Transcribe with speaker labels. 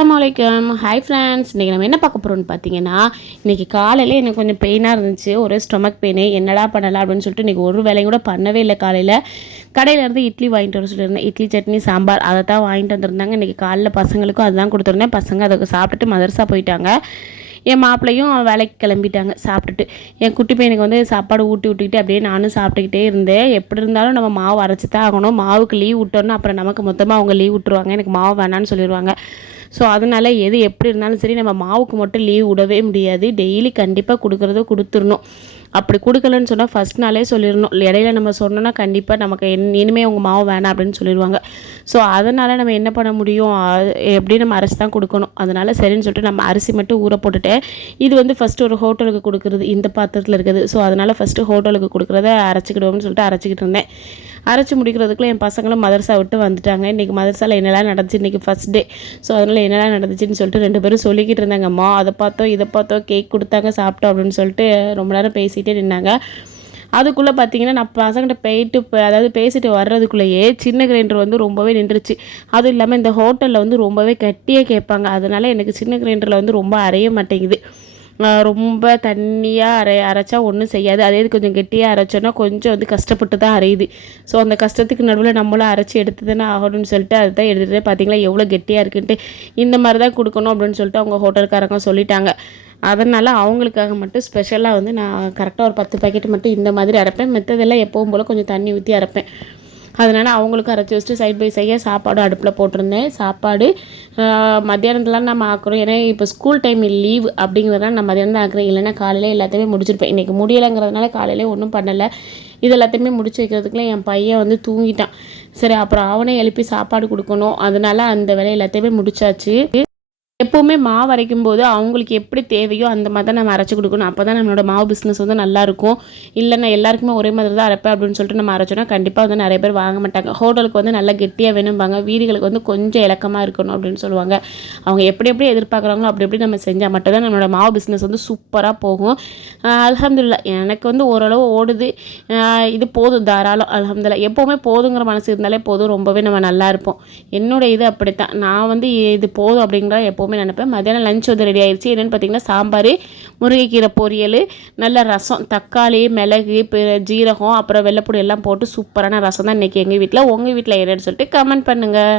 Speaker 1: அலாமலைக்கம் hi friends இன்றைக்கி நம்ம என்ன பார்க்க போகிறோம்னு பார்த்தீங்கன்னா இன்றைக்கி காலையில் எனக்கு கொஞ்சம் பெயினாக இருந்துச்சு. ஒரு ஸ்டொமக் பெயின் என்னடா பண்ணலாம் அப்படின்னு சொல்லிட்டு இன்றைக்கி ஒரு வேலையும் கூட பண்ணவே இல்லை காலையில். கடையிலேருந்து இட்லி வாங்கிட்டு வர சொல்லியிருந்தேன். இட்லி சட்னி சாம்பார் அதை தான் வாங்கிட்டு வந்திருந்தாங்க. இன்றைக்கி காலையில் பசங்களுக்கும் அதுதான் கொடுத்துருந்தேன். பசங்க அதை சாப்பிட்டுட்டு மதரசா போயிட்டாங்க. என் மாப்பிள்ளையும் வேலைக்கு கிளம்பிட்டாங்க சாப்பிட்டுட்டு. என் குட்டி பையனுக்கு வந்து சாப்பாடு ஊட்டி விட்டுக்கிட்டு அப்படியே நானும் சாப்பிட்டுக்கிட்டே இருந்தேன். எப்படி இருந்தாலும் நம்ம மாவு அரைச்சி தான் ஆகணும். மாவுக்கு லீவ் விட்டோன்னா அப்புறம் நமக்கு மொத்தமாக அவங்க லீவ் விட்டுருவாங்க. எனக்கு மாவு வேணான்னு சொல்லிடுவாங்க. ஸோ அதனால் எது எப்படி இருந்தாலும் சரி நம்ம மாவுக்கு மட்டும் லீவ் விடவே முடியாது. டெய்லி கண்டிப்பாக கொடுக்குறத கொடுத்துடணும். அப்படி கொடுக்கலன்னு சொன்னால் ஃபஸ்ட் நாளே சொல்லிடணும். இடையில நம்ம சொன்னோன்னா கண்டிப்பாக நமக்கு என் இனிமேல் உங்கள் மாவு வேணாம் அப்படின்னு சொல்லிடுவாங்க. ஸோ அதனால் நம்ம என்ன பண்ண முடியும்? எப்படி நம்ம அரிசி தான் கொடுக்கணும். அதனால் சரின்னு சொல்லிட்டு நம்ம அரிசி மட்டும் ஊற போட்டுட்டேன் இது வந்து ஃபஸ்ட்டு ஒரு ஹோட்டலுக்கு கொடுக்குறது இந்த பாத்திரத்தில் இருக்குது ஸோ அதனால் ஃபஸ்ட்டு ஹோட்டலுக்கு கொடுக்குறத அரைச்சிக்கிடுவோம்னு சொல்லிட்டு அரைச்சிக்கிட்டு இருந்தேன். அரைச்சி முடிக்கிறதுக்குள்ளே என் பசங்களும் மதர்சா விட்டு வந்துட்டாங்க. இன்றைக்கி மதர்சாவில் என்னெல்லாம் நடந்துச்சு? இன்றைக்கி ஃபஸ்ட் டே ஸோ அதனால் என்னெல்லாம் நடந்துச்சுன்னு சொல்லிட்டு ரெண்டு பேரும் சொல்லிக்கிட்டு இருந்தாங்கம்மா. அதை பார்த்தோம் இதை பார்த்தோம் கேக் கொடுத்தாங்க சாப்பிட்டோம் அப்படின்னு சொல்லிட்டு ரொம்ப நேரம் பேசிட்டு பேசிகிட்டே நின்னாங்க. அதுக்குள்ளே பார்த்தீங்கன்னா நான் பசங்கிட்ட போயிட்டு அதாவது பேசிட்டு வர்றதுக்குள்ளேயே சின்ன கிரைண்டர் வந்து ரொம்பவே நின்றுச்சு. அதுவும் இல்லாமல் இந்த ஹோட்டலில் வந்து ரொம்பவே கட்டியே கேட்பாங்க. அதனால் எனக்கு சின்ன கிரைண்டரில் வந்து ரொம்ப அறைய மாட்டேங்குது. ரொம்ப தண்ணியாக அரை அரைச்சா ஒன்றும் செய்யாது. அதே இது கொஞ்சம் கெட்டியாக அரைச்சோன்னா கொஞ்சம் வந்து கஷ்டப்பட்டு தான் அரையுது. ஸோ அந்த கஷ்டத்துக்கு நடுவில் நம்மளும் அரைச்சி எடுத்து தானே ஆகணும்னு சொல்லிட்டு அதுதான் எடுத்துகிட்டு பார்த்தீங்களா எவ்வளோ கெட்டியாக இருக்குன்ட்டு. இந்த மாதிரி தான் கொடுக்கணும் அப்படின்னு சொல்லிட்டு அவங்க ஹோட்டல்காரங்க சொல்லிட்டாங்க. அதனால் அவங்களுக்காக மட்டும் ஸ்பெஷலாக வந்து நான் கரெக்டாக ஒரு பத்து பேக்கெட் மட்டும் இந்த மாதிரி அரைப்பேன். மற்றதெல்லாம் எப்பவும் போல் கொஞ்சம் தண்ணி ஊற்றி அரைப்பேன். அதனால் அவங்களுக்கும் அரைச்சி வச்சுட்டு சைட் பை சைடாக சாப்பாடு அடுப்பில் போட்டிருந்தேன். சாப்பாடு மத்தியானத்துலாம் நம்ம ஆக்குறோம். ஏன்னா இப்போ ஸ்கூல் டைம் லீவ் அப்படிங்கிறதுனால நான் மத்தியானம் தான் ஆக்குறேன். இல்லைன்னா காலையில் எல்லாத்தையுமே முடிச்சிருப்பேன் இன்றைக்கி முடியலைங்கிறதுனால காலையிலே ஒன்றும் பண்ணலை. இது எல்லாத்தையுமே முடிச்சு வைக்கிறதுக்குள்ளே என் பையன் வந்து தூங்கிட்டான். சரி அப்புறம் அவனை எழுப்பி சாப்பாடு கொடுக்கணும். அதனால அந்த வேலை எல்லாத்தையுமே முடிச்சாச்சு. எப்போவுமே மாவு அரைக்கும் போது அவங்களுக்கு எப்படி தேவையோ அந்த மாதிரி தான் நம்ம அரைச்சி கொடுக்கணும். அப்போ தான் நம்மளோட மாவு பிஸ்னஸ் வந்து நல்லாயிருக்கும் இல்லைன்னா எல்லாருக்குமே ஒரே மாதிரி தான் அரைப்பேன் அப்படின்னு சொல்லிட்டு நம்ம அரைச்சோன்னா கண்டிப்பாக வந்து நிறைய பேர் வாங்க மாட்டாங்க. ஹோட்டலுக்கு வந்து நல்லா கெட்டியாக வேணும்பாங்க. வீடுகளுக்கு வந்து கொஞ்சம் இலக்கமாக இருக்கணும் அப்படின்னு சொல்லுவாங்க. அவங்க எப்படி எப்படி எதிர்பார்க்குறாங்களோ அப்படி எப்படி நம்ம செஞ்சால் மட்டும்தான் நம்மளோட மாவு பிஸ்னஸ் வந்து சூப்பராக போகும். அலமதுல்லா எனக்கு வந்து ஓரளவு ஓடுது. இது போதும் தாராளம். அலமதுல்லா எப்போவுமே போதுங்கிற மனசு இருந்தாலே போதும். ரொம்பவே நம்ம நல்லா இருப்போம். என்னோட இது அப்படித்தான். நான் வந்து இது போதும் அப்படிங்கிற எப்போ எப்போவுமே நினப்பேன். மதியானம் லஞ்ச் வந்து ரெடி ஆயிடுச்சு என்னென்னு பார்த்தீங்கன்னா சாம்பார் முருங்கைக்கீரை பொரியல் நல்ல ரசம் தக்காளி மிளகு ஜீரகம் அப்புறம் வெள்ளைப்பூடி எல்லாம் போட்டு சூப்பரான ரசம் தான் இன்றைக்கி எங்கள் வீட்டில் உங்கள் வீட்டில் ஏறேன்னு சொல்லிட்டு கமெண்ட் பண்ணுங்கள்